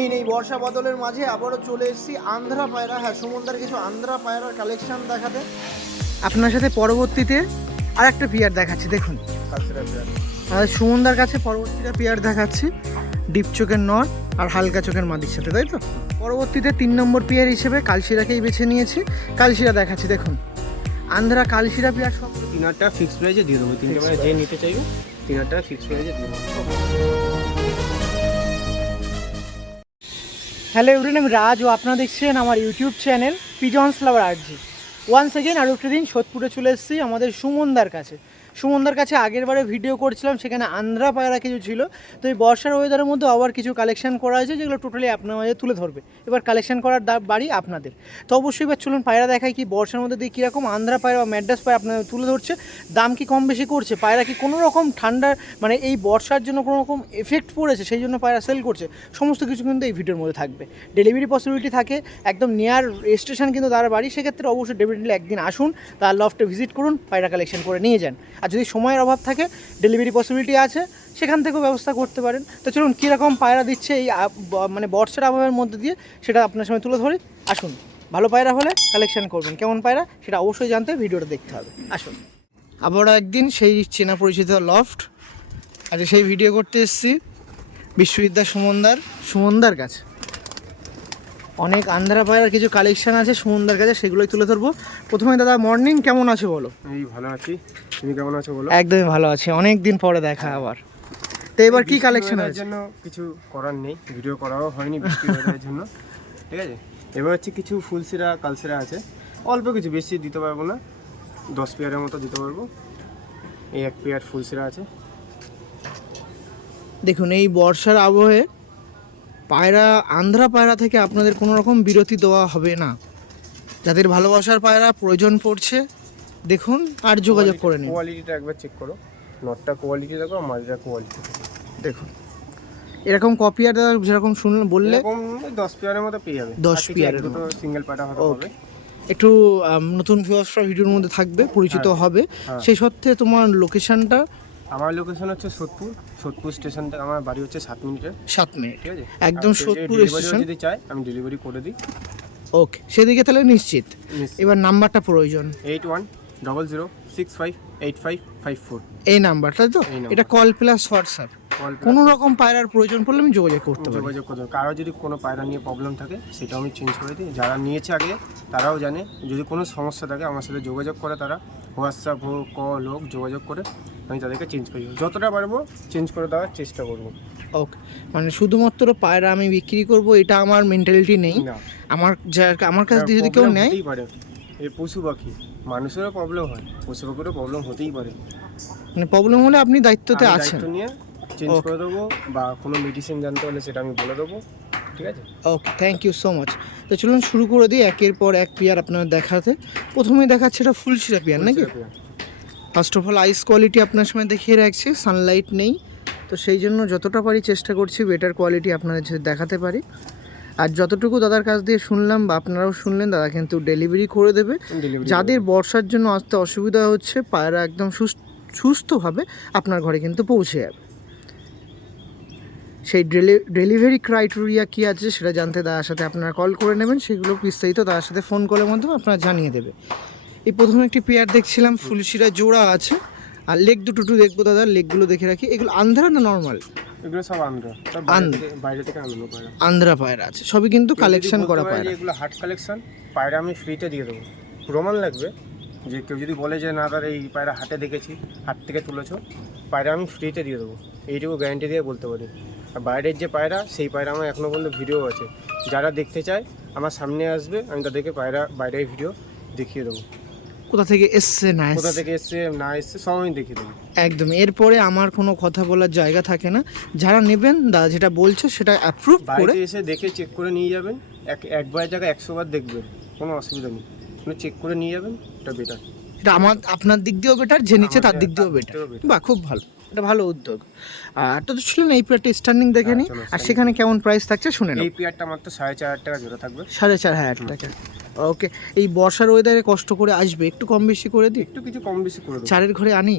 এই বর্ষা বদলের মাঝে আবারও চলে এসেছি আন্ধ্রা পায়রা। হ্যাঁ, সুমনদার কিছু আন্ধ্রা পায়রার কালেকশন দেখাতে আপনার সাথে। পরবর্তীতে আর একটা পেয়ার দেখাচ্ছি, দেখুন সুমনদার কাছে পরবর্তীতে পেয়ার দেখাচ্ছি ডিপ চোখের নর আর হালকা চোখের মাদির সাথে, তাই তো? পরবর্তীতে 3 নম্বর পেয়ার হিসেবে কালশিরাকেই বেছে নিয়েছি। কালশিরা দেখাচ্ছি, দেখুন আন্ধ্রা কালশিরা পেয়ার সব তিনারটা ফিক্সড প্রাইসে দিয়ে দেবো। তিনটে মানে যে নিতে চাইবে তিনারটা ফিক্সড প্রাইসে দিয়ে দেবো। হ্যালো এভরিওয়ান, আমি রাজ ও আপনারা দেখছেন আমার ইউটিউব চ্যানেল পিজনস লাভার আরজি। ওয়ান্স এগেন আরও একটা দিন সোদপুরে চলে এসেছি আমাদের সুমনদার কাছে। সুমনদার কাছে আগের বারে ভিডিও করছিলাম, সেখানে আন্ধ্রা পায়রা কিছু ছিল। তো এই বর্ষার ওয়েদারের মধ্যে আবার কিছু কালেকশন করা হয়েছে যেগুলো টোটালি আপনার মাঝে তুলে ধরবে। এবার কালেকশন করার বাড়ি আপনাদের। তো অবশ্যই এবার চলুন পায়রা দেখায় কি বর্ষার মধ্যে দিয়ে কীরকম আন্ধ্রা পায়রা বা ম্যাড্রাস পায়রা আপনাদের তুলে ধরছে। দাম কি কম বেশি করছে, পায়রা কি কোনো রকম ঠান্ডার মানে এই বর্ষার জন্য কোনো রকম এফেক্ট পড়েছে সেই জন্য পায়রা সেল করছে, সমস্ত কিছু কিন্তু এই ভিডিওর মধ্যে থাকবে। ডেলিভারি পসিবিলিটি থাকে, একদম নিয়ার স্টেশন কিন্তু তার বাড়ি। সেক্ষেত্রে অবশ্যই ডেফিনেটলি একদিন আসুন, তার লফটে ভিজিট করুন, পায়রা কালেকশন করে নিয়ে যান। আর যদি সময়ের অভাব থাকে ডেলিভারি পসিবিলিটি আছে, সেখান থেকেও ব্যবস্থা করতে পারেন। তো চলুন কীরকম পায়রা দিচ্ছে এই মানে বর্ষার আবহাওয়ার মধ্যে দিয়ে সেটা আপনার সামনে তুলে ধরি। আসুন, ভালো পায়রা হলে কালেকশন করবেন, কেমন পায়রা সেটা অবশ্যই জানতে ভিডিওটা দেখতে হবে। আসুন, আবারও একদিন সেই চেনা পরিচিত লফট, আজকে সেই ভিডিও করতে এসেছি বিশ্ববিদ্যা সুমনদার কাছে। অনেক আন্ধ্রা পায়রার কিছু কালেকশন আছে সুমনদার কাছে, সেগুলোই তুলে ধরবো। প্রথমে দাদা মর্নিং, কেমন আছো বলো? এই ভালো আছি, তুমি কেমন আছো বলো? একদমই ভালো আছি, অনেক দিন পরে দেখা আবার। তো এবার কি কালেকশন আছে? জন্য কিছু করার নেই, ভিডিও করাও হয়নি বৃষ্টি ওয়েদারের জন্য, ঠিক আছে। এবার হচ্ছে কিছু ফুলসিরা কালসিরা আছে, অল্প কিছু, বেশি দিতে পারবো না, 10 পেয়ারের মতো দিতে পারবো। এই 1 পেয়ার ফুলসিরা আছে। দেখুন এই বর্ষার আবহে পায়রা, আন্ধ্রা পায়রা থেকে আপনাদের কোনো রকম বিরতি দেওয়া হবে না। যাদের ভালোবাসার পায়রা প্রয়োজন পড়ছে দেখুন আর যোগাযোগ করে নিন। কোয়ালিটিটা একবার চেক করো, নটটা কোয়ালিটি দেখো, মাঝটা কোয়ালিটি দেখুন এরকম কপি আর যেরকম শুনলেন বললে এরকম 10 পেয়ারের মতো পেয়ে যাবে। 10 পেয়ারের দুটো সিঙ্গেল পাটা হতে হবে। একটু নতুন ভিউয়ার্সরা ভিডিওর মধ্যে থাকবে, পরিচিত হবে। সেই সত্ত্বে তোমার লোকেশনটা? আমার লোকেশন হচ্ছে সোদপুর স্টেশন থেকে আমার বাড়ি হচ্ছে 7 মিনিট, ঠিক আছে। একদম সোদপুর স্টেশন। যদি চাই আমি ডেলিভারি করে দিই। ওকে, সেদিকে তাহলে নিশ্চিত। এবার নাম্বারটা প্রয়োজন 8100658554 এই নাম্বারটা তো? এটা কল প্লাস হোয়াটসঅ্যাপ। কোনো রকম পায়রার প্রয়োজন পড়লে আমি যোগাযোগ করতে পারি। কারো যদি কোনো পায়রা নিয়ে প্রবলেম থাকে সেটাও আমি চেঞ্জ করে দিই। যারা নিয়েছে আগে তারাও জানে, যদি কোনো সমস্যা থাকে আমার সাথে যোগাযোগ করে, তারা হোয়াটসঅ্যাপ হোক কল হোক যোগাযোগ করে আমি তাদেরকে চেঞ্জ করি, যতটা পারবো চেঞ্জ করে দেওয়ার চেষ্টা করবো। ওকে, মানে শুধুমাত্র পায়রা আমি বিক্রি করব এটা আমার মেন্টালিটি নেই। আমার কাছ দিয়ে যদি কেউ নেয়, হতেই পারে, এই পশু পাখি, মানুষেরও প্রবলেম হয়, পশু পাখিরও প্রবলেম হতেই পারে। মানে প্রবলেম হলে আপনি দায়িত্বতে আছেন, দায়িত্ব নিয়ে চেঞ্জ করে দেবো, বা কোনো মেডিসিন জানতে হলে সেটা আমি বলে দেবো, ঠিক আছে। ওকে, থ্যাংক ইউ সো মাচ। তো চলুন শুরু করে দিই একের পর এক পেয়ার আপনার দেখাতে। প্রথমেই দেখাচ্ছে এটা ফুলশিরা পেয়ার নাকি? First of all ice quality আপনার সময় দেখিয়ে রাখছি, সানলাইট নেই তো সেই জন্য যতটা পারি চেষ্টা করছি বেটার কোয়ালিটি আপনাদের দেখাতে পারি। আর যতটুকু দাদার কাছ দিয়ে শুনলাম বা আপনারাও শুনলেন, দাদা কিন্তু ডেলিভারি করে দেবে। যাদের বর্ষার জন্য আসতে অসুবিধা হচ্ছে, পায়রা একদম সুস্থভাবে আপনার ঘরে কিন্তু পৌঁছে যাবে। সেই ডেলিভারি ক্রাইটেরিয়া কী আছে সেটা জানতে দাদার সাথে আপনারা কল করে নেবেন, সেগুলো বিস্তারিত দাদার সাথে ফোন কলের মাধ্যমে আপনারা জানিয়ে দেবে। এই প্রথমে একটি পেয়ার দেখছিলাম ফুলশিরা জোড়া আছে, আর লেগ দুটো দেখবো দাদা, লেগগুলো দেখে রাখি। এগুলো আন্ধ্রা না নর্মাল? এগুলো সব আন্ধ্রা, বাইরে থেকে আনলো পায়রা। আন্ধ্রা পায়রা আছে, সবই কিন্তু কালেকশন করা পায়রা। এগুলো হাট কালেকশন পায়রা, আমি ফ্রিতে দিয়ে দেবো। প্রমাণ লাগবে যে কেউ যদি বলে যে না তার এই পায়রা হাটে দেখেছি, হাট থেকে তুলেছো, পায়রা আমি ফ্রিতে দিয়ে দেবো, এইটুকু গ্যারান্টি দিয়ে বলতে পারি। আর বাইরের যে পায়রা, সেই পায়রা আমার এখনও পর্যন্ত ভিডিও আছে, যারা দেখতে চায় আমার সামনে আসবে, আমি তাদেরকে পায়রা বাইরের ভিডিও দেখিয়ে দেবো। কোথা থেকে এসছে না এসছে সব আমি দেখিয়ে দেবো একদম। এরপরে আমার কোনো কথা বলার জায়গা থাকে না, যারা নেবেন দাদা যেটা বলছে সেটা অ্যাপ্রুভ করে এসে দেখে চেক করে নিয়ে যাবেন। একবার জায়গায় 100 বার দেখবেন, কোনো অসুবিধা নেই, চেক করে নিয়ে যাবেন, এটা বেটার। এটা আপনার দিক দিয়েও বেটার, যে নিচ্ছে তার দিক দিয়েও বেটার। বাহ, খুব ভালো, এটা ভালো উদ্যোগ। আর তো ছিলেন এই পেয়ারটা স্ট্যান্ডিং দেখে নিই, আর সেখানে কেমন প্রাইস থাকছে শুনে নিন। এই পেয়ারটা মাত্র 4,500 টাকা জোড়া থাকবে। 4,500 টাকা। ওকে, এই বর্ষার ওয়েদারে কষ্ট করে আসবে, একটু কম বেশি করে দিই, একটু কিছু কম বেশি করে দেবো। 4-এর ঘরে আনি,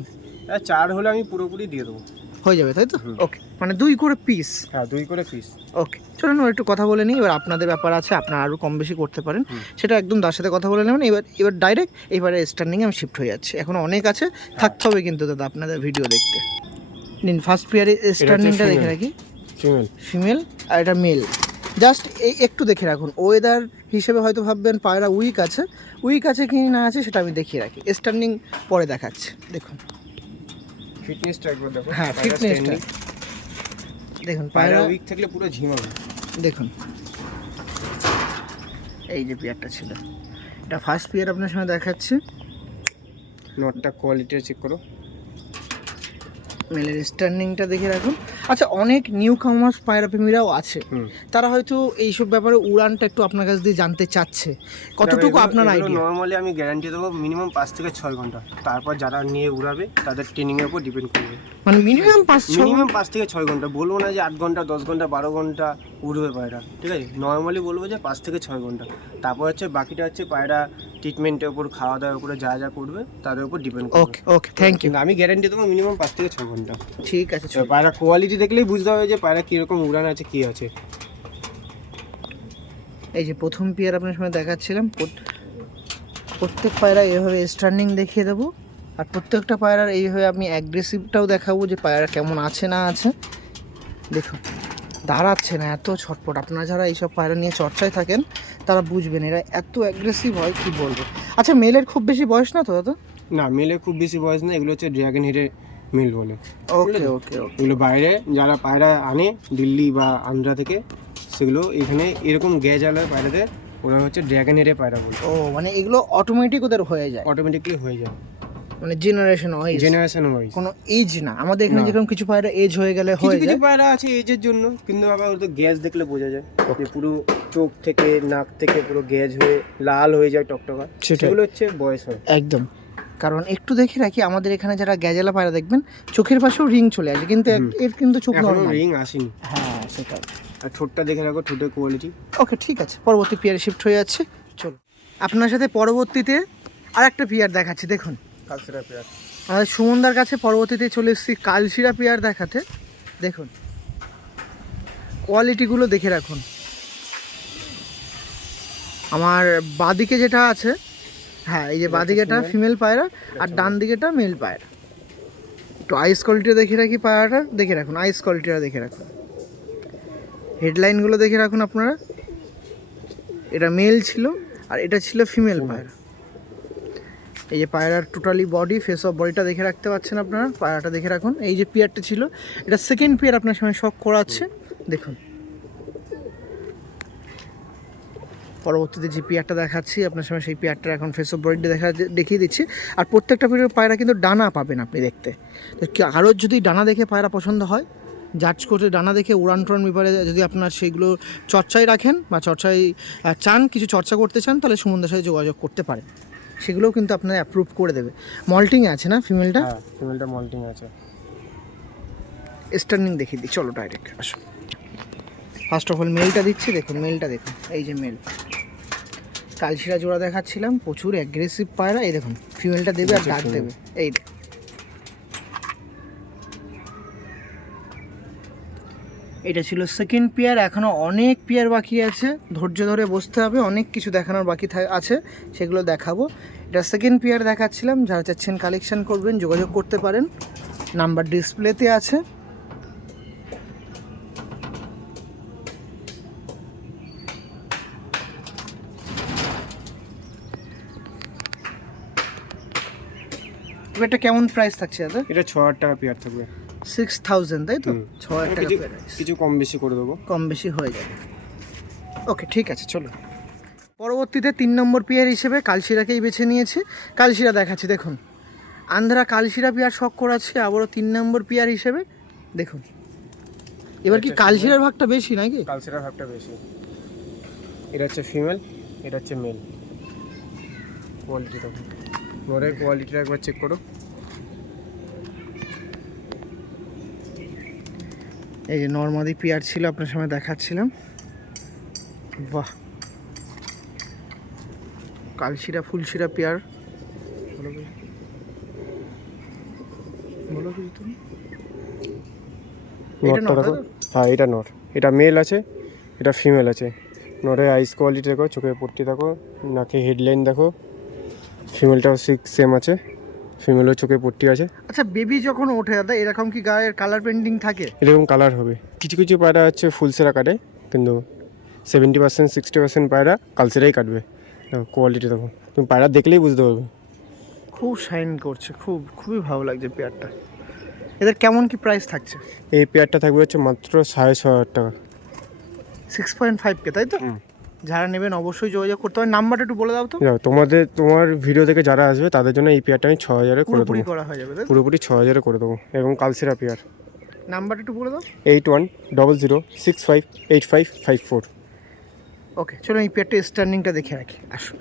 4 হলে আমি পুরোপুরি দিয়ে দেবো, হয়ে যাবে তাই তো? ওকে, মানে 2 করে পিস? হ্যাঁ 2 করে পিস। ওকে, চলুন ওর একটু কথা বলে নিই, এবার আপনাদের ব্যাপার আছে, আপনারা আরও কম বেশি করতে পারেন, সেটা একদম তার সাথে কথা বলে নেবেন। এবার ডাইরেক্ট এবারে স্টার্নিংয়ে আমি শিফট হয়ে যাচ্ছি, এখনও অনেক আছে, থাকতে হবে কিন্তু দাদা আপনাদের ভিডিও দেখতে। নিন ফার্স্ট পেয়ারে স্টার্নিংটা দেখে রাখি, ফিমেল আর এটা মেল। জাস্ট এই একটু দেখে রাখুন, ওয়েদার হিসেবে হয়তো ভাববেন পায়রা উইক আছে কি না আছে সেটা আমি দেখিয়ে রাখি, স্টার্নিং পরে দেখাচ্ছি। দেখুন ফিটনেসটা একবার দেখো। হ্যাঁ ফিটনেসটা দেখুন, পায়রা পায়রা উইক থাকলে পুরো ঝিমাবে। দেখুন এই যে পেয়ারটা ছিল, এটা ফার্স্ট পেয়ার আপনার সঙ্গে দেখাচ্ছি। নটটা কোয়ালিটি চেক করো, মেলের স্টার্নিংটা দেখে রাখুন। আচ্ছা অনেক নিউ কামার্স পায়রা প্রেমীরাও আছে, তারা হয়তো এইসব ব্যাপারে উড়ানটা একটু আপনার কাছ দিয়ে জানতে চাচ্ছে, কতটুকু আপনার আইডিয়া? নর্মালি আমি গ্যারান্টি দেবো মিনিমাম 5 থেকে 6 ঘন্টা, তারপর যারা নিয়ে উড়াবে তাদের ট্রেনিংয়ের উপর ডিপেন্ড করবে। মানে মিনিমাম 5 থেকে 6 ঘন্টা, বলবো না যে 8 ঘন্টা 10 ঘন্টা 12 ঘন্টা উড়বে পায়রা, ঠিক আছে? নর্মালি বলবো যে 5 থেকে 6 ঘন্টা, তারপর হচ্ছে বাকিটা হচ্ছে পায়রা ট্রিটমেন্টের উপর, খাওয়া দাওয়ার উপরে যা যা করবে তাদের উপর ডিপেন্ড করবে। ওকে ওকে থ্যাংক ইউ। আমি গ্যারান্টি দেবো মিনিমাম 5 থেকে 6 ঘন্টা। ঠিক আছে, পায়রা কোয়ালিটি দেখলেই বুঝতে হবে যে পায়রা কীরকম উড়ান আছে, কী আছে। এই যে প্রথম পেয়ার আপনার সময় দেখাচ্ছিলাম, প্রত্যেক পায়রা এইভাবে স্টার্নিং দেখিয়ে দেবো, আর প্রত্যেকটা পায়রার এইভাবে আমি অ্যাগ্রেসিভটাও দেখাবো যে পায়রা কেমন আছে না আছে। দেখুন দাঁড়াচ্ছে না, এত ছটপট। আপনারা যারা এইসব পায়রা নিয়ে চর্চায় থাকেন তারা বুঝবেন এরা এত অ্যাগ্রেসিভ হয় কি বলবো। আচ্ছা মেলের খুব বেশি বয়স না তো দাদা? না, মেলে খুব বেশি বয়স না, এগুলো হচ্ছে ড্রাগন হেডের মেল বলে। ওকে ওকে ওকে। এগুলো বাইরে যারা পায়রা আনে দিল্লি বা আন্ধ্রা থেকে, সেগুলো এখানে এরকম গ্যাজালের পায়রাদের ওরা হচ্ছে ড্রাগন হেডের পায়রা বলে। ও মানে এগুলো অটোমেটিক ওদের হয়ে যায়, অটোমেটিকলি হয়ে যায়, মানে জেনারেশন ওয়াইজ, কোনো এজ না। আমাদের এখানে যেরকম কিছু পায়রা এজ হয়ে গেলে হয়ে কিছু যায়, পায়রা আছে এজের জন্য, কিন্তু আবার ওদের গ্যাস দেখলে বোঝা যায় যে পুরো চোখ থেকে নাক থেকে পুরো গ্যাস হয়ে লাল হয়ে যায় টকটকা, সেগুলো হচ্ছে বয়স হয় একদম। কারণ একটু দেখে রাখি, আমাদের এখানে যারা গ্যাজেলা পায়রা দেখবেন চোখের পাশেও রিং চলে আসে, কিন্তু এর কিন্তু চোখ নরমাল, রিং আসেনি। হ্যাঁ সেটাই। আর ঠোঁটটা দেখে রাখো, ঠোঁটের কোয়ালিটি। ওকে ঠিক আছে, পরবর্তী পিয়ারে শিফট হয়ে যাচ্ছে। চলো আপনার সাথে পরবর্তীতে আর একটা পিয়ার দেখাচ্ছি। দেখুন কালসেরা পেয়ার আমাদের সুমনদার কাছে পরবর্তীতে চলে এসেছি কালশিরা পেয়ার দেখাতে। দেখুন কোয়ালিটিগুলো দেখে রাখুন। আমার বাঁদিকে যেটা আছে, হ্যাঁ এই যে বাঁদিকেটা ফিমেল পায়রা আর ডান দিকেটা মেল পায়রা। একটু আইস কোয়ালিটিটা দেখে রাখি, পায়রাটা দেখে রাখুন, আইস কোয়ালিটিটা দেখে রাখুন, হেডলাইনগুলো দেখে রাখুন আপনারা। এটা মেল ছিল আর এটা ছিল ফিমেল পায়রা। এই যে পায়রার টোটালি বডি, ফেস অফ বডিটা দেখে রাখতে পারছেন আপনারা, পায়রাটা দেখে রাখুন। এই যে পেয়ারটা ছিল, এটা সেকেন্ড পেয়ার আপনার সঙ্গে শখ করাচ্ছে। দেখুন পরবর্তীতে যে পেয়ারটা দেখাচ্ছি আপনার সঙ্গে, সেই পেয়ারটা এখন ফেস অফ বডিটা দেখিয়ে দিচ্ছি। আর প্রত্যেকটা পায়রা কিন্তু ডানা পাবেন আপনি দেখতে। তো কারোর যদি ডানা দেখে পায়রা পছন্দ হয়, জাজ করে ডানা দেখে উড়ান টুরান ব্যাপারে যদি আপনার সেইগুলো চর্চায় রাখেন বা চর্চায় চান, কিছু চর্চা করতে চান, তাহলে সুমনদার সাথে যোগাযোগ করতে পারেন, সেগুলোও কিন্তু আপনার অ্যাপ্রুভ করে দেবে। মল্টিংয়ে আছে না ফিমেলটা? হ্যাঁ ফিমেলটা মল্টিং আছে। স্টার্নিং দেখিয়ে দিই, চলো ডাইরেক্ট আসো। ফার্স্ট অফ অল মেলটা দিচ্ছি, দেখুন মেলটা দেখুন, এই যে মেল কালশিরা জোড়া দেখাচ্ছিলাম, প্রচুর অ্যাগ্রেসিভ পায়রা। এই দেখুন ফিমেলটা দেবে আর ডাক দেবে। এই এটা ছিল সেকেন্ড পেয়ার, এখনও অনেক পেয়ার বাকি আছে, ধৈর্য ধরে বসতে হবে, অনেক কিছু দেখানোর বাকি আছে, সেগুলো দেখাবো। এটা সেকেন্ড পেয়ার দেখাচ্ছিলাম, যারা চাচ্ছেন কালেকশন করবেন যোগাযোগ করতে পারেন, নাম্বার ডিসপ্লেতে আছে। এটা কেমন প্রাইস থাকছে দাদা? এটা 6000 টাকা পেয়ার থাকবে। 6000 তাই তো? 6000 টাকা প্রাইস, কিছু কম বেশি করে দেবো, কম বেশি হয়ে যাবে। ওকে ঠিক আছে চলো। পরবর্তীতে 3 নম্বর পেয়ার হিসেবে কালশিরাকেই বেছে নিয়েছি, কালশিরা দেখাচ্ছি। দেখুন আন্ধ্রা কালশিরা পেয়ার শখ করাচ্ছে আবারও 3 নম্বর পেয়ার হিসেবে। দেখুন এবার কি কালশিরার ভাগটা বেশি নাকি? কালশিরার ভাগটা বেশি। এটা হচ্ছে ফিমেল, এটা হচ্ছে মেল। কোয়ালিটি দেখুন, নরের কোয়ালিটিটা একবার চেক করো। এই যে নর্মাদি পেয়ার ছিল আপনার সামনে দেখাচ্ছিলাম। বাহ কালশিরা ফুলশিরা পেয়ার, বলো কিছু তুমি। নটটা দেখো, হ্যাঁ এটা নট, এটা মেল আছে, এটা ফিমেল আছে। নরে আইস কোয়ালিটি দেখো, চোখের পট্টি দেখো, নাকে হেডলাইন দেখো। ফিমেলটাও সেম আছে, ফিমেলের চোখে পট্টি আছে। আচ্ছা বেবি যখন ওঠে দাদা এরকম কি গায়ের কালার পেন্টিং থাকে? এরকম কালার হবে। কিছু কিছু পায়রা হচ্ছে ফুলসেরা কাটে, কিন্তু 70% 60% পায়রা কালসেরাই কাটবে। কোয়ালিটি দেখো, তুমি পায়রা দেখলেই বুঝতে পারবে। খুব শাইন করছে, খুবই ভালো লাগছে পেয়ারটা। এদের কেমন কি প্রাইস থাকছে? এই পেয়ারটা থাকবে হচ্ছে মাত্র 6,500 টাকা। 6.5K তাই তো? হুম। যারা নেবেন অবশ্যই যোগাযোগ করতে হবে। নাম্বারটা একটু বলে দাও তো। যাও, তোমার ভিডিও থেকে যারা আসবে তাদের জন্য এই পেয়ারটা আমি 6,000 করে পুরোপুরি দেবো। করা হয়ে যাবে তাই তো? পুরোপুরি 6,000 করে দেবো, এবং কালসেরা পেয়ার। নাম্বারটা একটু বলে দাও। 8100658554। ওকে চলো এই পেয়ারটা স্ট্যান্ডিংটা দেখে রাখি, আসো।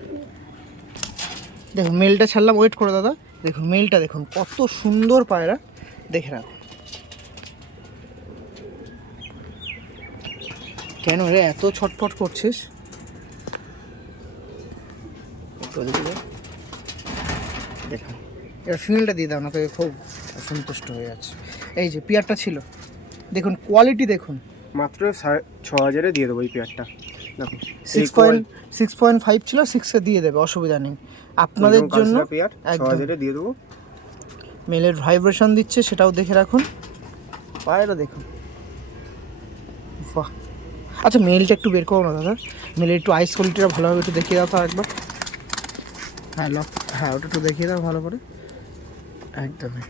দেখুন মেলটা ছাড়লাম, ওয়েট করো দাদা। দেখুন মেলটা দেখুন কত সুন্দর পায়রা, দেখে রাখো। কেন রে এত ছটফট করছিস? দেখুন এবার ফিমেলটা দিয়ে দাও না, তোকে খুব অসন্তুষ্ট হয়ে যাচ্ছে। এই যে পেয়ারটা ছিল, দেখুন কোয়ালিটি দেখুন। মাত্র 6,000 দিয়ে দেবো এই পেয়ারটা। দেখো 6.5 ছিল, 6-এ দিয়ে দেবে, অসুবিধা নেই আপনাদের জন্য। পেয়ার 6,000 দিয়ে দেবো। মেলের ভাইব্রেশন দিচ্ছে সেটাও দেখে রাখুন। পায়রা দেখুন, বাহ। আচ্ছা মেলটা একটু বের করো না দাদা, মেলের একটু আইস কোয়ালিটিটা ভালোভাবে একটু দেখিয়ে দাও তো একবার। হ্যাঁ হ্যাঁ ওটা একটু দেখিয়ে দাও ভালো করে, একদমই।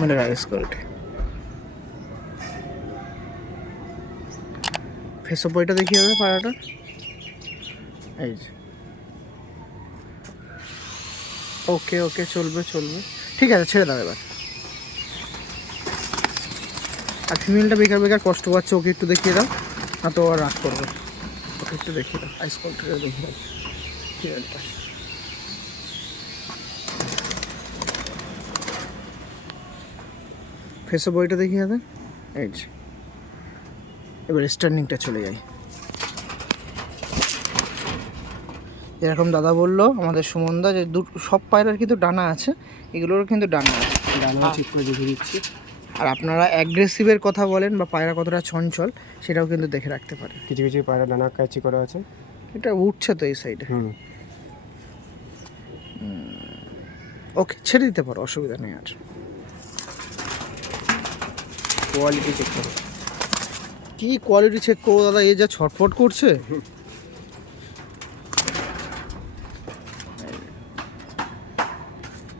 মেলের আইস কোয়ালিটি, ফেসো বইটা দেখিয়ে দেবে পায়রাটা। এই যে ওকে চলবে, ঠিক আছে ছেড়ে দাও এবার। আর ফিমেলটা বেকার কষ্ট পাচ্ছে, ওকে একটু দেখিয়ে দাও, না তো আর রাগ করবে। ওকে একটু দেখিয়ে দাও, আইস কোয়ালিটিটা দেখিয়ে দাও ফিমেলটা। ফেসো বইটা দেখিয়ে দেয়। এই যে এবার স্ট্যান্ডিংটা চলে যাই। এরকম দাদা বললো আমাদের সুমনদা যে সব পায়রার কিন্তু ডানা আছে, এগুলোরও কিন্তু ডানা আছে। ডানা ঠিক করে দেখিয়ে দিচ্ছি। আর আপনারা অ্যাগ্রেসিভের কথা বলেন বা পায়রা কতটা চঞ্চল সেটাও কিন্তু দেখে রাখতে পারেন। কিছু কিছু পায়রা ডানা কাচি করা আছে। এটা উঠছে তো এই সাইডে। ওকে ছেড়ে দিতে পারো, অসুবিধা নেই। আর কোয়ালিটি চেক করো। কি কোয়ালিটি চেক করবো দাদা, এই যা ছটফট করছে।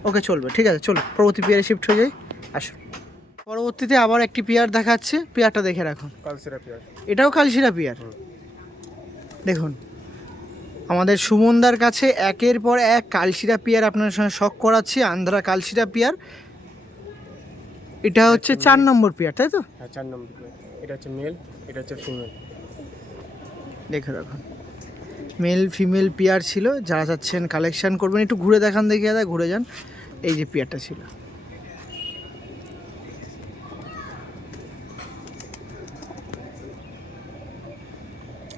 ওকে চলবে, ঠিক আছে চলো পরবর্তী পেয়ারে শিফট হয়ে যাই, আসো। পরবর্তীতে আবার একটি পেয়ার দেখাচ্ছে, পেয়ারটা দেখে রাখুন। কালসেরা পেয়ার, এটাও কালশিরা পেয়ার। দেখুন আমাদের সুমনদার কাছে একের পর এক কালশিরা পেয়ার আপনার সঙ্গে শখ করাচ্ছি। আন্ধ্রা কালশিরা পেয়ার, এটা হচ্ছে 4 নম্বর পেয়ার তাই তো? হ্যাঁ 4 নম্বর পেয়ার। এটা হচ্ছে মেল, এটা হচ্ছে ফিমেল। দেখে রাখুন মেল ফিমেল পেয়ার ছিল। যারা চাচ্ছেন কালেকশন করবেন একটু ঘুরে দেখান, দেখে দাদা ঘুরে যান। এই যে পেয়ারটা ছিল,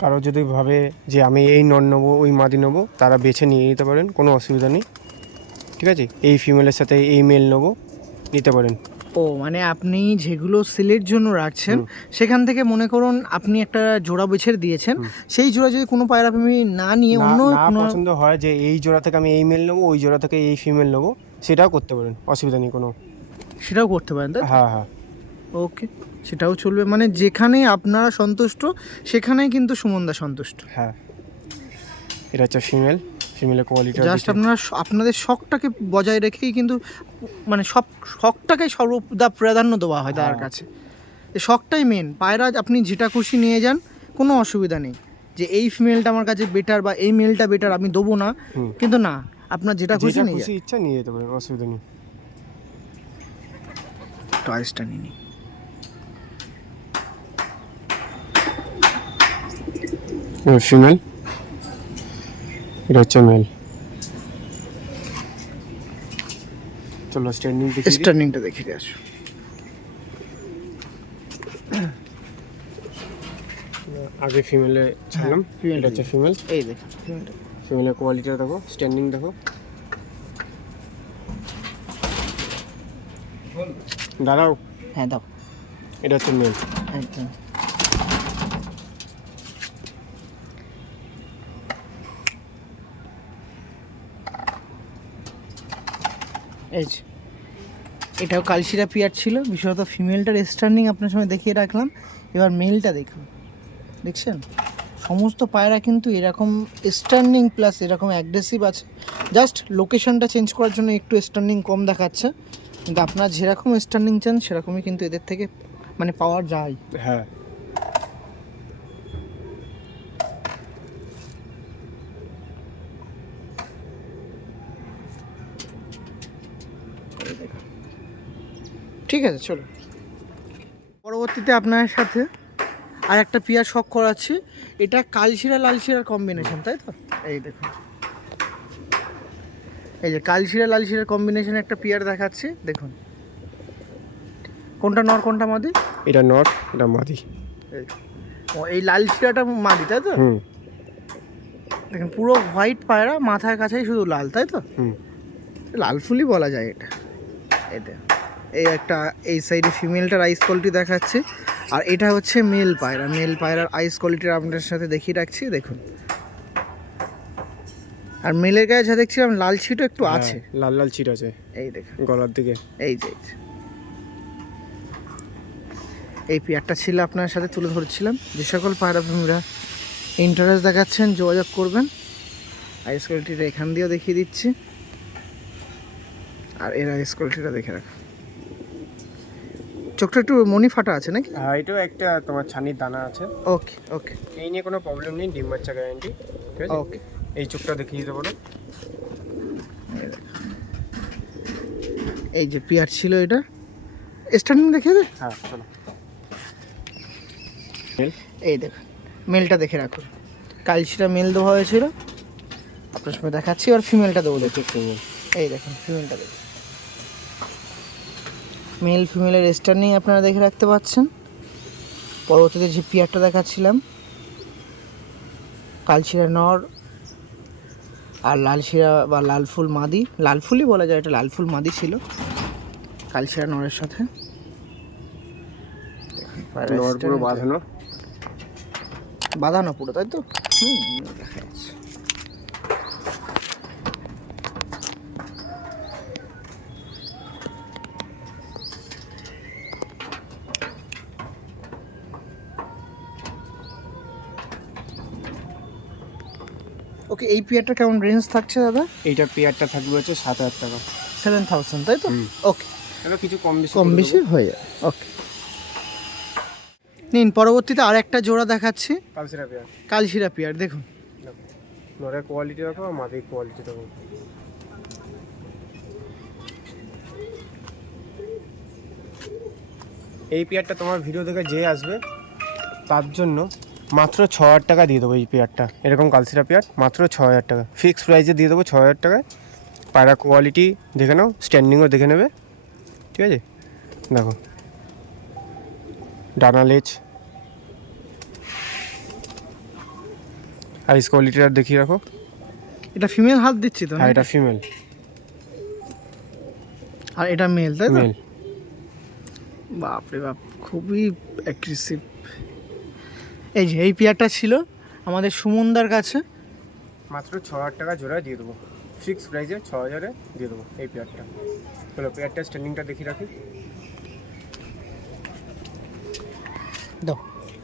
কারো যদি ভাবে যে আমি এই নর নেবো ওই মাদি নেবো, তারা বেছে নিয়ে নিতে পারেন, কোনো অসুবিধা নেই। ঠিক আছে, এই ফিমেলের সাথে এই মেল নেবো, নিতে পারেন। ও মানে আপনি যেগুলো সেলের জন্য রাখছেন সেখান থেকে মনে করুন আপনি একটা জোড়া বেছে দিয়েছেন, সেই জোড়া যদি কোনো পায়রা প্রেমী না নিয়ে অন্য কোনো পছন্দ হয় যে এই জোড়া থেকে আমি এই মেল নেবো, ওই জোড়া থেকে এই ফিমেল নেবো, সেটাও করতে পারেন, অসুবিধা নেই কোনো। সেটাও করতে পারেন তাই? হ্যাঁ ওকে সেটাও চলবে, মানে যেখানে আপনারা সন্তুষ্ট সেখানেই কিন্তু সুমনদা সন্তুষ্ট। হ্যাঁ এটা হচ্ছে ফিমেলের কোয়ালিটি। জাস্ট আপনারা আপনাদের শখটাকে বজায় রেখেই কিন্তু, মানে সব শখটাকে সর্বদা প্রাধান্য দেওয়া হয় তার কাছে। এই শখটাই মেন। পায়রা আপনি যেটা খুশি নিয়ে যান, কোনো অসুবিধা নেই যে এই ফিমেলটা আমার কাছে বেটার বা এই মেলটা বেটার আমি দেবো না, কিন্তু না, আপনার যেটা খুশি নিয়ে যান, ইচ্ছা নিয়ে যেতে পারেন, অসুবিধা নেই। টয়েসটা নিয়ে নিই। ফিমেল, এটা হচ্ছে মেল। চলো স্ট্যান্ডিংটা দেখিয়ে দিয়ে আসো। আগে ফিমেলে ছিলাম, এটা হচ্ছে ফিমেল। এই দেখো ফিমেলের কোয়ালিটিটা দেখো, স্ট্যান্ডিং দেখো। দাঁড়াও, হ্যাঁ দাও। এটা হচ্ছে মেল। একদম। এই যে এটাও কালশিরা পিয়ার ছিল, বিশেষত ফিমেলটার স্ট্যান্ডিং আপনার সঙ্গে দেখিয়ে রাখলাম। এবার মেলটা দেখুন, দেখছেন সমস্ত পায়রা কিন্তু এরকম স্ট্যান্ডিং প্লাস এরকম অ্যাগ্রেসিভ আছে। জাস্ট লোকেশনটা চেঞ্জ করার জন্য একটু স্ট্যান্ডিং কম দেখাচ্ছে, কিন্তু আপনার যেরকম স্ট্যান্ডিং চান সেরকমই কিন্তু এদের থেকে মানে পাওয়া যায়। হ্যাঁ, ঠিক আছে, চলো পরবর্তীতে আপনার সাথে আর একটা পিয়ার শখ করাচ্ছি। এটা কালশিরা লালশিরার কম্বিনেশন, তাই তো? এই দেখুন, এই যে কালশিরা লালশিরার কম্বিনেশন একটা পিয়ার দেখাচ্ছি, দেখুন কোনটা নর কোনটা মাদি। এটা নট, এটা মাদি। ও এই লালশিরাটা মাদি, তাই তো? হুম দেখুন পুরো হোয়াইট পায়রা, মাথার কাছেই শুধু লাল, তাই তো? হুম। লালফুলি বলা যায় এটা। এটা এই একটা এই সাইডে ফিমেলটার আইস কোয়ালিটি দেখাচ্ছে, আর এটা হচ্ছে মেল পায়রা। মেল পায়রার আইস কোয়ালিটির আপনাদের সাথে দেখিয়ে রাখছি, দেখুন। আর মেলের গায়ে যা দেখছিলাম লাল ছিটও একটু আছে, লাল লাল ছিট আছে এই দেখুন গলার দিকে। এই যে এই পেয়ারটা ছিল আপনার সাথে তুলে ধরছিলাম। যে সকল পায়রা প্রেমীরা ইন্টারেস্ট দেখাচ্ছেন যোগাযোগ করবেন। আইস কোয়ালিটিটা এখান দিয়েও দেখিয়ে দিচ্ছি, আর এর আইস কোয়ালিটিটা দেখে রাখ। চোখটা একটু মনি ফাটা আছে নাকি? হ্যাঁ, এটাও একটা তোমার ছানির দানা আছে। ওকে ওকে এই নিয়ে কোনো প্রবলেম নেই, ডিম বাচ্চা গ্যারান্টি। ঠিক আছে, ওকে। এই চোখটা দেখিয়ে দিতে পারো। এই যে পেয়ার ছিল, এটা স্ট্যান্ডিং দেখিয়ে দে। হ্যাঁ চলো। এই দেখুন মেলটা দেখে রাখুন, কালশিরা মেল দেওয়া হয়েছিল, আপনার সময় দেখাচ্ছি। আর ফিমেলটা দেবো, দেখুন ফিমেল। এই দেখুন ফিমেলটা দেখুন, মেল ফিমেলের স্ট্যান্ডিং আপনারা দেখে রাখতে পাচ্ছেন। পরবর্তীতে যে পিয়ারটা দেখাচ্ছিলাম কালশিরা নর আর লালশিরা বা লালফুল মাদি, লালফুলই বলা যায়, এটা লালফুল মাদি ছিল কালশিরা নরের সাথে। নর পুরো বাঁধানো। বাঁধানো পুরো, তাই তো? দেখা যাচ্ছে। ওকে, এই পেয়ারটা কেমন রেঞ্জ থাকছে দাদা? এইটার পেয়ারটা থাকবে হচ্ছে 7,000 টাকা। 7000, তাই তো? ওকে, এটা কিছু কম বেশি কম করে বেশি দেবো। হয়ে যাবে। ওকে, নিন পরবর্তীতে আর একটা জোড়া দেখাচ্ছি, কালসিরা পেয়ার। কালশিরা পেয়ার। দেখুন নরের কোয়ালিটি দেখো আর মাদির কোয়ালিটি দেখো। এই পেয়ারটা তোমার ভিডিও দেখে যে আসবে তার জন্য মাত্র 6,000 টাকা দিয়ে দেবো। এই পেয়ারটা এরকম কালসিরা পেয়ার মাত্র 6,000 টাকা ফিক্সড প্রাইসে দিয়ে দেবো। 6,000 টাকায় পায়রা কোয়ালিটি দেখে নাও, স্ট্যান্ডিংও দেখে নেবে। ঠিক আছে, দেখো ডানা লেজ, আইস কোয়ালিটিটা দেখিয়ে রাখো। এটা ফিমেল হাত দিচ্ছি তো? হ্যাঁ, এটা ফিমেল, আর এটা মেল, তাই তো? মেল। বাপরে বাপ, খুবই অ্যাগ্রেসিভ। এই যে এই পেয়ারটা ছিল আমাদের সুমনদার কাছে, মাত্র 6,000 টাকা জোড়ায় দিয়ে দেবো। ফিক্সড প্রাইসে 6,000-এ দিয়ে দেবো এই পেয়ারটা। চলো পেয়ারটা স্ট্যান্ডিংটা দেখি রাখি। দাও,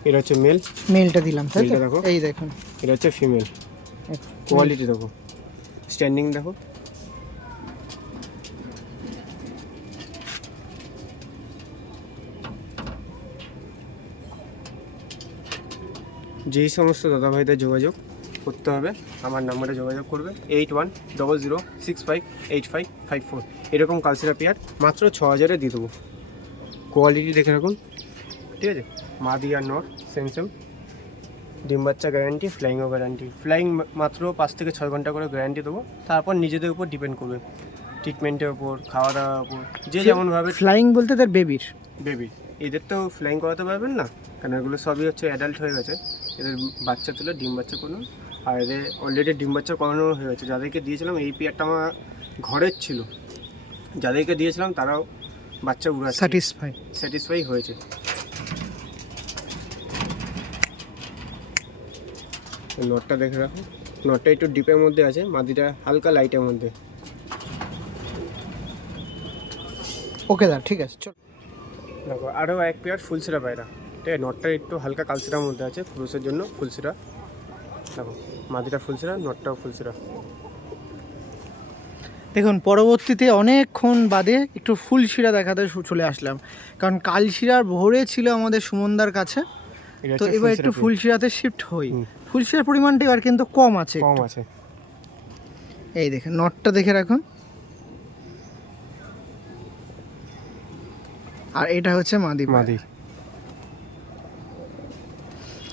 এটা হচ্ছে মেল, মেলটা দিলাম, তাই তো? মেলটা দেখো। এই দেখুন এটা হচ্ছে ফিমেল। কোয়ালিটি দেখো, স্ট্যান্ডিং দেখো। যেই সমস্ত দাদাভাইদের যোগাযোগ করতে হবে আমার নাম্বারে যোগাযোগ করবে 8100658554। এরকম কালসিরা পেয়ার মাত্র 6,000-এ দিয়ে দেবো। কোয়ালিটি দেখে রাখুন, ঠিক আছে? মাদি আর নর সেম সেম, ডিম বাচ্চা গ্যারান্টি, ফ্লাইংও গ্যারান্টি। ফ্লাইং মাত্র 5 থেকে 6 ঘন্টা করে গ্যারান্টি দেবো। তারপর নিজেদের উপর ডিপেন্ড করবে, ট্রিটমেন্টের উপর, খাওয়া দাওয়ার উপর, যে যেমনভাবে। ফ্লাইং বলতে তার বেবির? বেবি এদের তো ফ্লাইং করাতে পারবেন না, কারণ এগুলো সবই হচ্ছে অ্যাডাল্ট হয়ে গেছে। এদের বাচ্চা তুলে ডিম বাচ্চা করানো, আর এদের অলরেডি ডিম বাচ্চা করানো হয়ে গেছে। যাদেরকে দিয়েছিলাম, এই পেয়ারটা আমার ঘরের ছিল, যাদেরকে দিয়েছিলাম তারাও বাচ্চা উড়াচ্ছে, স্যাটিসফাই স্যাটিসফাই হয়েছে। নটটা দেখে রাখো, নটটা একটু ডিপের মধ্যে আছে, মাদিটা হালকা লাইটের মধ্যে। ওকে দা, ঠিক আছে চল। দেখো আরও এক পেয়ার ফুলসিরা পায়রা, ঠিক আছে। নটটা একটু হালকা কালসিরার মধ্যে আছে, পুরুষের জন্য ফুলসিরা। দেখো মাদিটা ফুলসিরা, নটটাও ফুলসিরা। দেখুন পরবর্তীতে অনেকক্ষণ বাদে একটু ফুলশিরা দেখাতে চলে আসলাম, কারণ কালশিরার ভোরে ছিল আমাদের সুমনদার কাছে, এটা তো হচ্ছে এবার একটু ফুলশিরাতে শিফট হই। ফুলশিরার পরিমাণটা এবার কিন্তু কম আছে কম একটু। আছে। এই দেখেন নটটা দেখে রাখুন, আর এটা হচ্ছে মাদি মাদি।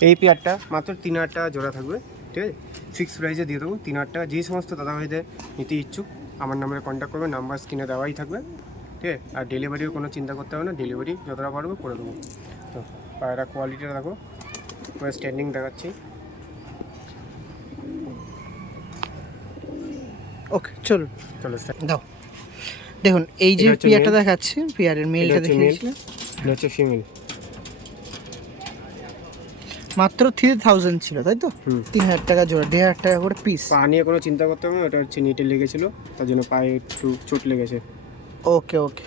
এই পেয়ারটা মাত্র 3,000 টাকা জোড়া থাকবে, ঠিক আছে। ফিক্স প্রাইসে দিয়ে দেবো 3,000 টাকা। যে সমস্ত দাদাভাইদের নিতে ইচ্ছুক আমার নাম্বারে কন্ট্যাক্ট করবে, নাম্বার স্ক্রিনে দেওয়াই থাকবে, ঠিক আছে। আর ডেলিভারির কোনো চিন্তা করতে হবে না, ডেলিভারি যতটা পারবো করে দেবো। তো পায়রা কোয়ালিটিটা দেখো, পুরো স্ট্যান্ডিং দেখাচ্ছি। ওকে চলো চলো দাও। দেখুন এই যে এটা হচ্ছে পেয়ারটা male। দেখাচ্ছি, পেয়ারের মেলটা এটা হচ্ছে দেখিয়েছিলাম, এটা হচ্ছে ফিমেল। মাত্র 3,000 ছিল তাই তো? 3,000 টাকা জোড়া, 1,500 টাকা করে পিস। পা নিয়ে কোনো চিন্তা করতে হবে না, ওটা হচ্ছে নিটে লেগেছিল, তার জন্য পায়ে একটু চোট লেগেছে। ওকে ওকে,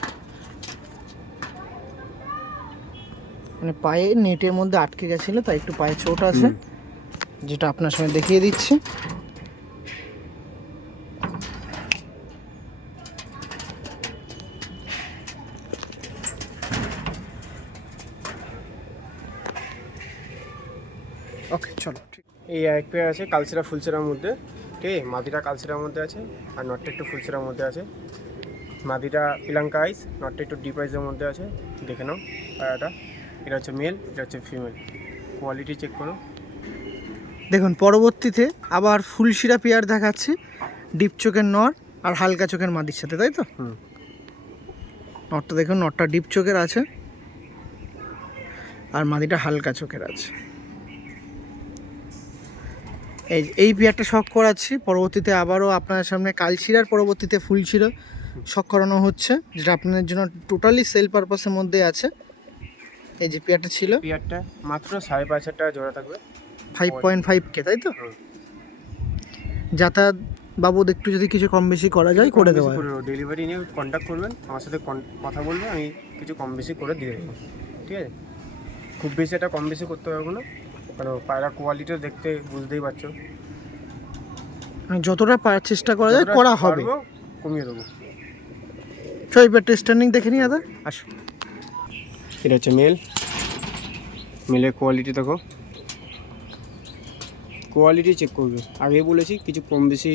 মানে পায়ে নেটের মধ্যে আটকে গেছিল, তাই একটু পায়ে চোট আছে, যেটা আপনার সামনে দেখিয়ে দিচ্ছি। ওকে চলো ঠিক। এই এক পেয়ার আছে কালসিরা ফুলসিরার মধ্যে, ঠিক আছে। মাদিটা কালসিরার মধ্যে আছে, আর নটটা একটু ফুলসিরার মধ্যে আছে। মাদিটা পিলাঙ্কা আইস, নটটা একটু ডিপ আইসের মধ্যে আছে, দেখে নাও পায়রাটা। এটা হচ্ছে মেল, এটা হচ্ছে ফিমেল। কোয়ালিটি চেক করো। দেখুন পরবর্তীতে আবার ফুলশিরা পেয়ার দেখাচ্ছি, ডিপ চোখের নর আর হালকা চোখের মাদির সাথে, তাই তো? নটটা দেখুন, নটটা ডিপ চোখের আছে আর মাদিটা হালকা চোখের আছে। এই পেয়ারটা শখ করাচ্ছি, পরবর্তীতে আবারও আপনার সামনে কালশিরার পরবর্তীতে ফুলশিরা শখ করানো হচ্ছে, যেটা আপনাদের জন্য টোটালি সেল পারপাসের মধ্যে আছে। এই যে পেয়ারটা ছিল, পেয়ারটা মাত্র 5,500 টাকা জোড়া থাকবে, 5.5K, তাই তো? যাতায়াত বাবদ একটু যদি কিছু কম বেশি করা যায় করে দেওয়া। ডেলিভারি নিয়ে কন্ট্যাক্ট করবেন, আমার সাথে কথা বলবেন, আমি কিছু কম বেশি করে দিয়ে দেবো, ঠিক আছে। খুব বেশি একটা কম বেশি করতে পারবো না, কারণ পায়রা কোয়ালিটি দেখতে বুঝতেই পারছো। যতটা চেষ্টা করা যায় করা হবে, কমিয়ে দেবো। চল এবার স্ট্যান্ডিং দেখে নিই দাদা, আসো। এটা হচ্ছে মেল, মেলের কোয়ালিটি দেখো, কোয়ালিটি চেক করবে। আগেই বলেছি কিছু কম বেশি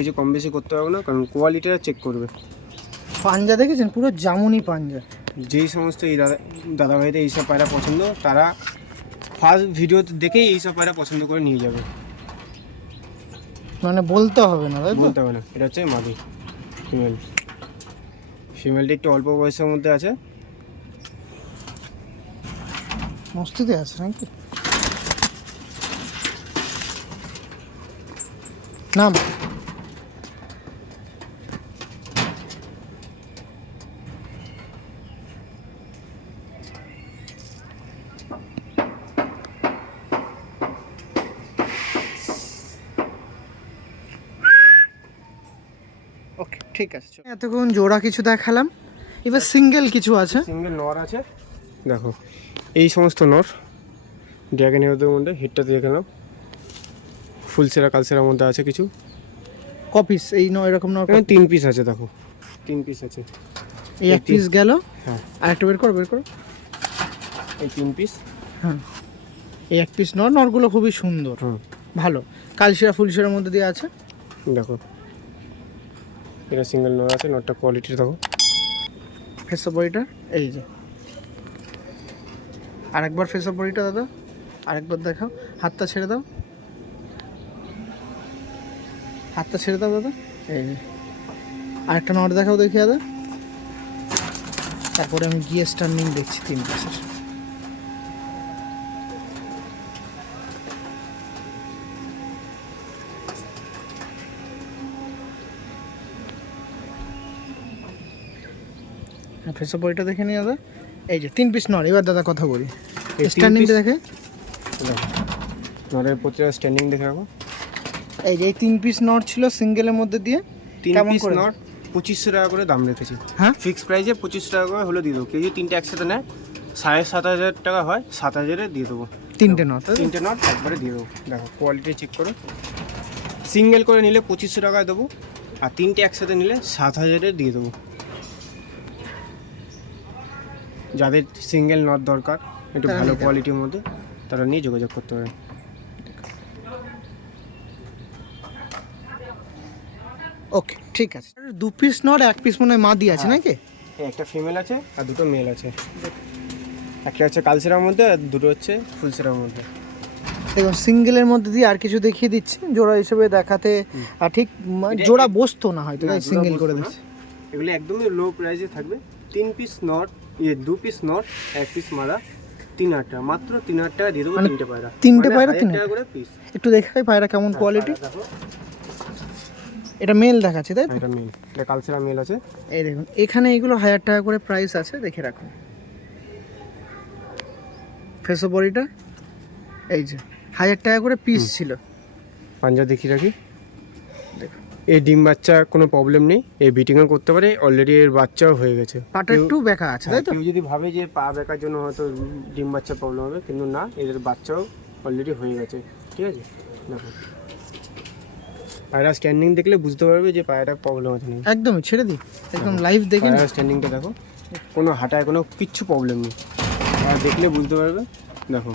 কিছু কম বেশি করতে হবে না, কারণ কোয়ালিটিটা চেক করবে। পাঞ্জা দেখেছেন, পুরো জামুনি পাঞ্জা। যেই সমস্ত এই দাদাভাইদের এইসব পায়রা পছন্দ, তারা ফার্স্ট ভিডিও দেখেই এইসব পায়রা পছন্দ করে নিয়ে যাবে, মানে বলতে হবে না, তাই তো? বলতে হবে না। এটা হচ্ছে মাদি ফিমেল। ফিমেলটা একটু অল্প বয়সের মধ্যে আছে, মস্তিতে আছে নাকি? নাম ওকে ঠিক আছে। এতক্ষণ জোড়া কিছু দেখালাম, এবার সিঙ্গেল কিছু আছে। সিঙ্গেল নর আছে, দেখো এই সমস্ত নর ড্রাগন হেয়ারদের মধ্যে। হেডটা দেখে নাও, ফুলসেরা কালসেরার মধ্যে আছে কিছু। কপিস এই নয় এরকম নয়, 3 পিস আছে, দেখো 3 পিস আছে। এই এক পিস গেল, হ্যাঁ আরেকটা বের করো বের করো। এই 3 পিস, হ্যাঁ এই এক পিস নরগুলো খুবই সুন্দর, ভালো কালশিরা ফুলশিরার মধ্যে দিয়ে আছে। দেখো এটা সিঙ্গেল নর আছে, নটটা কোয়ালিটি দেখো। ফেস অফ বডিটা এই যে, আরেকবার ফেস অফ বডিটা দাদা, আরেকবার দেখাও। হাতটা ছেড়ে দাও, হাতটা ছেড়ে দাও দাদা, এই যে আরেকটা নট দেখাও দেখি দাদা। তারপরে আমি গিয়ে স্ট্যান্ডিং দেখছি 3 পিসের। ফেস অফ বডিটা দেখে নিই দাদা, এই যে 3 পিস নট। এবার দাদা কথা বলি, স্ট্যান্ডিংটা দেখে। নটের প্রতিটা স্ট্যান্ডিং দেখে রাখো। এই যে 3 পিস নট ছিল সিঙ্গেলের মধ্যে দিয়ে 3 কেমন পিস করে? নট 2500 টাকা করে দাম রেখেছি। হ্যাঁ ফিক্স প্রাইসে 2500 টাকা করে হলে দিয়ে দেবো। কেউ যদি 3টে একসাথে নেয় 7500 টাকা হয়, 7000-এ দিয়ে দেবো। 3টে নট। 3টে নট একবারে দিয়ে দেবো। দেখো কোয়ালিটি চেক করো। সিঙ্গেল করে নিলে 2500 টাকায় দেবো, আর 3টে একসাথে নিলে 7000-এ দিয়ে দেবো। যাদের সিঙ্গেল নট দরকার একটু তারা ভালো নিয়ে যাবে। কোয়ালিটির মধ্যে, তারা নিয়ে যোগাযোগ করতে পারে। ওকে ঠিক আছে। 2 পিস নট 1 পিস মনে হয় মাদি আছে হ্যাঁ। নাকি? একটা ফিমেল আছে আর দুটো মেল আছে। একটা হচ্ছে কালসেরার মধ্যে আর দুটো হচ্ছে ফুলসেরার মধ্যে। দেখুন সিঙ্গেলের মধ্যে দিয়ে আর কিছু দেখিয়ে দিচ্ছি জোড়া হিসেবে দেখাতে, আর ঠিক জোড়া বসতো না হয়তো, তাই সিঙ্গেল করে দিচ্ছি। এগুলো একদমই লো প্রাইসে থাকবে। 3 piece not, 2 piece not, 1 piece মারা, 3000 টাকা, মাত্র 3000 টাকা দিয়ে দেবো। মানে 3টে পায়রা, 3টে পায়রা 1000 টাকা করে পিস। একটু দেখাই পায়রা কেমন কোয়ালিটি। দেখো এটা মেল দেখাচ্ছে তাই তো? এটা মেল, এটা কালসেরা মেল আছে। এই দেখুন এখানে এগুলো 1000 টাকা করে প্রাইস আছে, দেখে রাখুন। ফেসো বডিটা এই যে 1000 টাকা করে পিস ছিল। পাঞ্জা দেখিয়ে রাখি। দেখুন এই ডিম বাচ্চা কোনো প্রবলেম নেই, এই বিটিংও করতে পারে। অলরেডি এর বাচ্চাও হয়ে গেছে। পাটা কেউ- একটু বেঁকা আছে তাই তো? কেউ যদি ভাবে যে পা বেকার জন্য হয়তো ডিম বাচ্চা প্রবলেম হবে, কিন্তু না, এদের বাচ্চাও অলরেডি হয়ে গেছে। ঠিক আছে, দেখো পায়রা স্ট্যান্ডিং দেখলে বুঝতে পারবে যে পায়রাটা প্রবলেম আছে নাকি। একদমই ছেড়ে দিই, একদম লাইভ দেখে নিন। পায়রা স্ট্যান্ডিংটা দেখো, কোনো হাঁটায় কোনো কিচ্ছু প্রবলেম নেই। আর দেখলে বুঝতে পারবে, দেখো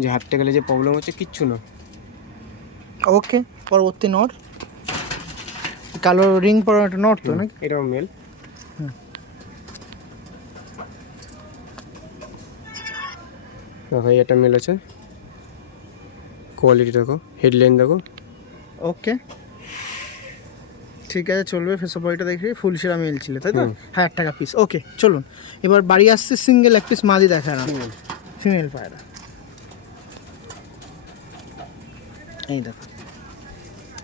যে হাঁটতে গেলে যে প্রবলেম হচ্ছে কিচ্ছু না। ওকে পরবর্তী নট, কালো রিং পরা একটা নট তো নাকি? এটাও মেল। হুম। দেখো এটা মেল আছে, কোয়ালিটি দেখো, হেডলাইন দেখো। ওকে ঠিক আছে চলবে। ফেসো বডিটা দেখি ফুলশিরা মেল ছিল তাই তো? 1000 টাকা পিস। ওকে চলুন এবার বাড়ি আসছে সিঙ্গেল 1 পিস মাদি দেখা না, ফিমেল পায়রা। এই দেখো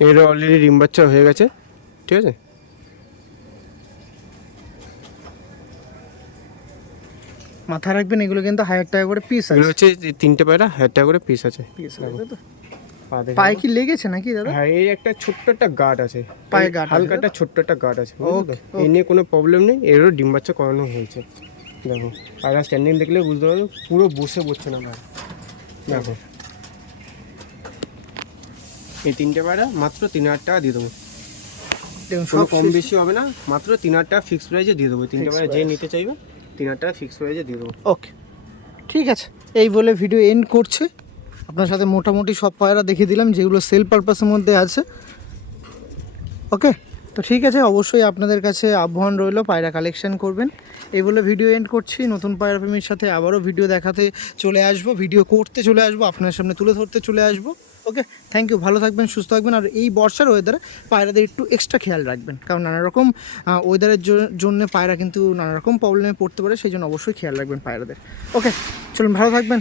এর অলরেডি ডিম বাচ্চা হয়ে গেছে। ঠিক আছে, মাথা রাখবেন এগুলো কিন্তু 1000 টাকা করে পিস এগুলো আছে। হচ্ছে 3টে পায়রা 1000 টাকা করে পিস আছে। পিস আছে তাই তো? পা দেখে পায়ে নাও। কি লেগেছে নাকি দাদা? হ্যাঁ, এই একটা ছোট্ট একটা গার্ড আছে পায়ে এই guard আছে, হালকা তাই তো? একটা ছোট্ট একটা গার্ড আছে, বুঝলে তো? Okay, এই নিয়ে কোনো প্রবলেম নেই। এরও ডিম বাচ্চা করানো হয়েছে। দেখো পায়রা স্ট্যান্ডিং দেখলে বুঝতে পারবে, পুরো বসে পড়ছে না পায়রা। দেখো এই 3টে পায়রা মাত্র 3000 টাকা দিয়ে দেবো। দেখুন কোনো সব কম শেষ। বেশি হবে না, মাত্র 3000 টাকা ফিক্স প্রাইসে দিয়ে দেবো। 3টে Fixed পায়রা যে price। নিতে চাইবে 3000 টাকা ফিক্স প্রাইসে দিয়ে দেবো। ওকে ঠিক আছে, এই বলে ভিডিও এন্ড করছে। আপনার সাথে মোটামুটি সব পায়রা দেখিয়ে দিলাম যেগুলো সেল পারপাসের মধ্যে আছে। ওকে তো ঠিক আছে, অবশ্যই আপনাদের কাছে আহ্বান রইলো পায়রা কালেকশন করবেন। এই বলে ভিডিও এন্ড করছি। নতুন পায়রা প্রেমীর সাথে আবারও ভিডিও দেখাতে চলে আসবো, ভিডিও করতে চলে আসবো, আপনার সামনে তুলে ধরতে চলে আসবো। ওকে থ্যাংক ইউ, ভালো থাকবেন, সুস্থ থাকবেন। আর এই বর্ষার ওয়েদারে পায়রাদের একটু এক্সট্রা খেয়াল রাখবেন, কারণ নানা রকম ওয়েদারের জন্য পায়রা কিন্তু নানা রকম প্রবলেমে পড়তে পারে, সেই জন্য অবশ্যই খেয়াল রাখবেন পায়রাদের। ওকে চলুন, ভালো থাকবেন।